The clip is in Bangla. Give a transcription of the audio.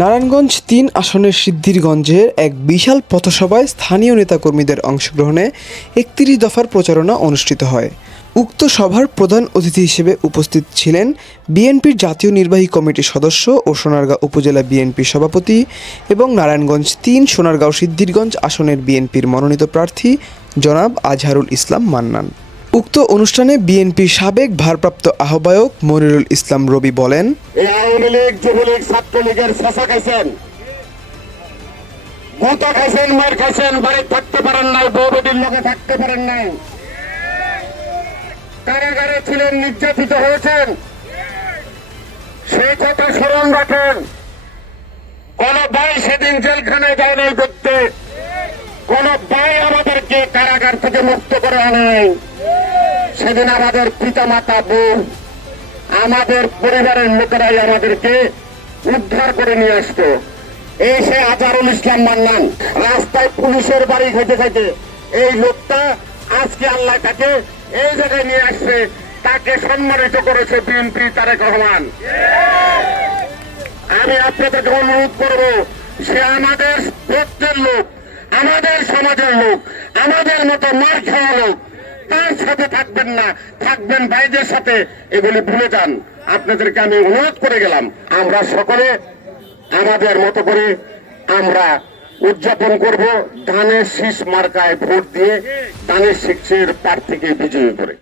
নারায়ণগঞ্জ ৩ আসনের সিদ্ধিরগঞ্জের এক বিশাল পথসভায় স্থানীয় নেতাকর্মীদের অংশগ্রহণে ৩১ দফার প্রচারণা অনুষ্ঠিত হয়। উক্ত সভার প্রধান অতিথি হিসেবে উপস্থিত ছিলেন বিএনপির জাতীয় নির্বাহী কমিটির সদস্য ও সোনারগাঁও উপজেলা বিএনপির সভাপতি এবং নারায়ণগঞ্জ ৩ সোনারগাঁও সিদ্ধিরগঞ্জ আসনের বিএনপির মনোনীত প্রার্থী জনাব আজহারুল ইসলাম মান্নান। উক্ত অনুষ্ঠানে বিএনপির সাবেক ভারপ্রাপ্ত আহ্বায়ক মনিরুল ইসলাম রবি বলেন, আওয়ামী লীগ, যুবলীগ, ছাত্রলীগের শেষা খাইছেন, ভূতা খাইছেন, মার খাইছেন, বাড়ি থাকতে পারেন নাই, বউবেটির লোকে থাকতে পারেন নাই, কারাগারে ছিলেন, নির্যাতিত হয়েছেন, সেই কথা স্মরণ রাখেন। কোন ভাই সেদিন জেলখানায় যায় নাই করতে, কোন ভাই আমাদেরকে কারাগার থেকে মুক্ত করে আনেন। সেদিন আমাদের পিতা মাতা, বোন, আমাদের পরিবারের লোকেরাই আমাদেরকে উদ্ধার করে নিয়ে আসতো। এই সে আজহারুল ইসলাম মান্নান রাস্তায় পুলিশের বাড়ি খেতে খেতে এই লোকটা আজকে আল্লাহ তাকে এই জায়গায় নিয়ে আসছে, তাকে সম্মানিত করেছে বিএনপি তারেক রহমান। আমি আপনাদেরকে অনুরোধ করব, সে আমাদের গোত্রের লোক, আমাদের সমাজের লোক, আমাদের মতো মার খাওয়া লোক, তার সাথে থাকবেন না, থাকবেন ভাইদের সাথে, এগুলি ভুলে যান। আপনাদেরকে আমি অনুরোধ করে গেলাম, আমরা সকলে আমাদের মতো করে আমরা উদযাপন করব ধানের শীষ মার্কায় ভোট দিয়ে ধানের শীষের প্রার্থীকে বিজয়ী করে।